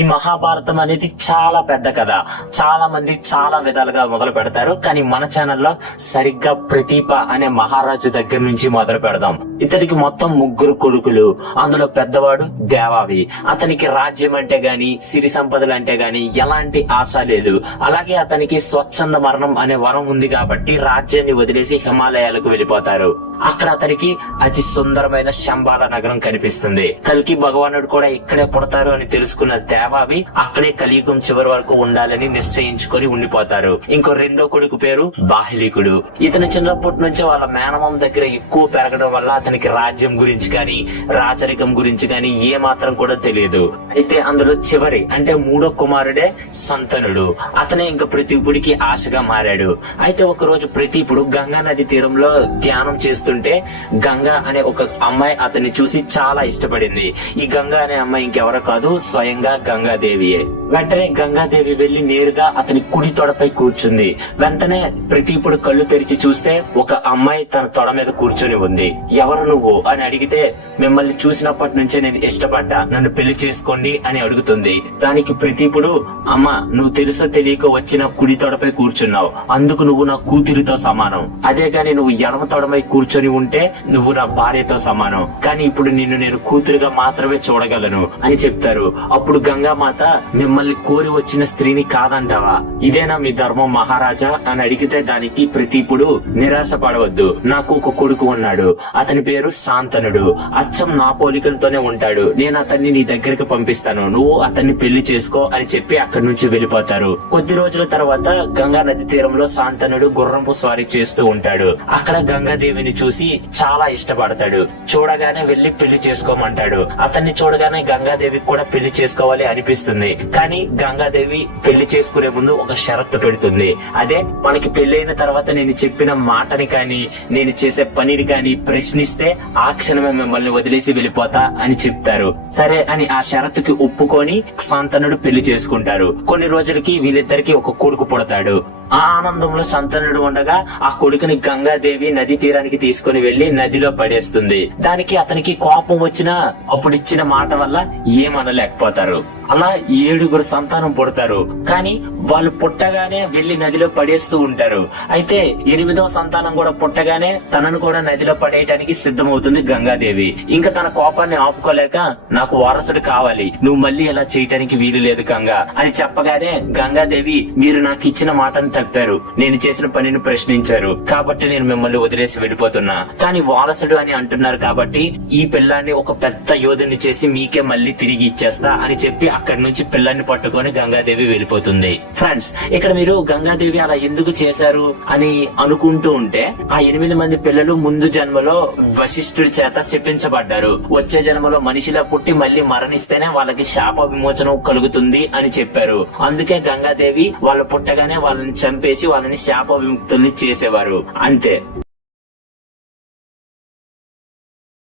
ఈ మహాభారతం అనేది చాలా పెద్ద కథ. చాలా మంది చాలా విధాలుగా మొదలు పెడతారు. కానీ మన ఛానల్లో సరిగ్గా ప్రతీప అనే మహారాజు దగ్గర నుంచి మొదలు పెడదాం. ఇతనికి మొత్తం 3 కొడుకులు. అందులో పెద్దవాడు దేవావి. అతనికి రాజ్యం అంటే గాని, సిరి సంపదలు అంటే గాని ఎలాంటి ఆశ లేదు. అలాగే అతనికి స్వచ్ఛంద మరణం అనే వరం ఉంది కాబట్టి రాజ్యాన్ని వదిలేసి హిమాలయాలకు వెళ్ళిపోతారు. అక్కడ అతనికి అతి సుందరమైన శంబాల నగరం కనిపిస్తుంది. కల్కి భగవానుడు కూడా ఇక్కడే పుడతారు అని తెలుసుకున్న దేవావి అక్కడే కలియుగం చివరి వరకు ఉండాలని నిశ్చయించుకొని ఉండిపోతారు. ఇంకో రెండో కొడుకు పేరు బాహ్లికుడు. ఇతను చిన్నప్పటి నుంచి వాళ్ళ మేనమామ దగ్గర ఎక్కువ పెరగడం వల్ల అతనికి రాజ్యం గురించి కానీ, రాచరికం గురించి కానీ ఏ మాత్రం కూడా తెలియదు. అయితే అందులో చివరి అంటే 3వ కుమారుడే సంతనుడు. అతనే ఇంకా ప్రతీపుడికి ఆశగా మారాడు. అయితే ఒక రోజు ప్రతీపుడు గంగా నది తీరంలో ధ్యానం చేస్తుంటే గంగా అనే ఒక అమ్మాయి అతన్ని చూసి చాలా ఇష్టపడింది. ఈ గంగా అనే అమ్మాయి ఇంకెవరో కాదు, స్వయంగా గంగాదేవియే. వెంటనే గంగాదేవి వెళ్లి నేరుగా అతని కుడి తొడపై కూర్చుంది. వెంటనే ప్రతీపుడు కళ్ళు తెరిచి చూస్తే ఒక అమ్మాయి తన తొడ మీద కూర్చొని ఉంది. ఎవరు నువ్వు అని అడిగితే, మిమ్మల్ని చూసినప్పటి నుంచే నేను ఇష్టపడ్డా, నన్ను పెళ్లి చేసుకోండి అని అడుగుతుంది. దానికి ప్రతీపుడు, అమ్మ నువ్వు తెలుసో తెలియక వచ్చిన కుడి తొడపై కూర్చున్నావు, అందుకు నువ్వు నా కూతురితో సమానం. అదే గాని నువ్వు ఎడమ తొడపై కూర్చొని ఉంటే నువ్వు నా భార్యతో సమానం. కానీ ఇప్పుడు నిన్ను నేను కూతురుగా మాత్రమే చూడగలను అని చెప్తారు. అప్పుడు గంగామాత, మిమ్మల్ని కోరి వచ్చిన స్త్రీని కాదంటావా? ఇదేనా మీ ధర్మం మహారాజా అని అడిగితే దానికి ప్రతీపుడు, నిరాశ పడవద్దు, నాకు ఒక కొడుకు ఉన్నాడు. అతని పేరు శాంతనుడు. అచ్చం నా పోలికలతోనే ఉంటాడు. నేను అతన్ని నీ దగ్గరికి పంపిస్తాను, నువ్వు అతన్ని పెళ్లి చేసుకో అని చెప్పి అక్కడి నుంచి వెళ్ళిపోతారు. కొద్ది రోజుల తర్వాత గంగా నది తీరంలో శాంతనుడు గుర్రంపు స్వారీ చేస్తూ ఉంటాడు. అక్కడ గంగాదేవిని చూసి చాలా ఇష్టపడతాడు. చూడగానే వెళ్లి పెళ్లి చేసుకోమంటాడు. అతన్ని చూడగానే గంగాదేవికి కూడా పెళ్లి చేసుకోవాలి అనిపిస్తుంది. కానీ గంగాదేవి పెళ్లి చేసుకునే ముందు ఒక షరత్తు పెడుతుంది. అదే, మనకి పెళ్లైన తర్వాత నేను చెప్పిన మాటని కానీ, నేను చేసే పనిని కానీ ప్రశ్నిస్తే ఆ క్షణమే మిమ్మల్ని వదిలేసి వెళ్ళిపోతా అని చెప్తారు. సరే అని ఆ షరతుకి ఒప్పుకొని శాంతనుడు పెళ్లి చేసుకుంటారు. కొన్ని రోజులకి వీళ్ళిద్దరికి ఒక కొడుకు పుడతాడు. ఆ ఆనందంలో శాంతనుడు ఉండగా ఆ కొడుకుని గంగాదేవి నది తీరానికి తీసుకుని వెళ్లి నదిలో పడేస్తుంది. దానికి అతనికి కోపం వచ్చినా అప్పుడు ఇచ్చిన మాట వల్ల ఏమనలేకపోతారు. అలా 7 సంతానం పుడతారు. కానీ వాళ్ళు పుట్టగానే వెళ్లి నదిలో పడేస్తూ ఉంటారు. అయితే 8వ సంతానం కూడా పుట్టగానే తనను కూడా నదిలో పడేయడానికి సిద్ధమవుతుంది గంగాదేవి. ఇంకా తన కోపాన్ని ఆపుకోలేక, నాకు వారసుడు కావాలి, నువ్వు మళ్ళీ ఇలా చేయటానికి వీలు లేదు గంగా అని చెప్పగానే గంగాదేవి, మీరు నాకు ఇచ్చిన మాటను తప్పారు, నేను చేసిన పనిని ప్రశ్నించారు కాబట్టి నేను మిమ్మల్ని వదిలేసి వెళ్ళిపోతున్నా. కానీ వారసుడు అని అంటున్నారు కాబట్టి ఈ పిల్లాన్ని ఒక పెద్ద యోధుని చేసి మీకే మళ్ళీ తిరిగి ఇచ్చేస్తా అని చెప్పి అక్కడి నుంచి పిల్లాన్ని పట్టుకొని గంగాదేవి వెళ్ళిపోతుంది. ఫ్రెండ్స్, ఇక్కడ మీరు గంగాదేవి అలా ఎందుకు చేశారు అని అనుకుంటూ ఉంటే, ఆ 8 మంది పిల్లలు ముందు జన్మలో వశిష్ఠుడి చేత శపించబడ్డారు. వచ్చే జన్మలో మనిషిలా పుట్టి మళ్ళీ మరణిస్తేనే వాళ్ళకి శాప విమోచనం కలుగుతుంది అని చెప్పారు. అందుకే గంగాదేవి వాళ్ళు పుట్టగానే వాళ్ళని చంపేసి వాళ్ళని శాప విముక్తుల్ని చేసేవారు. అంతే.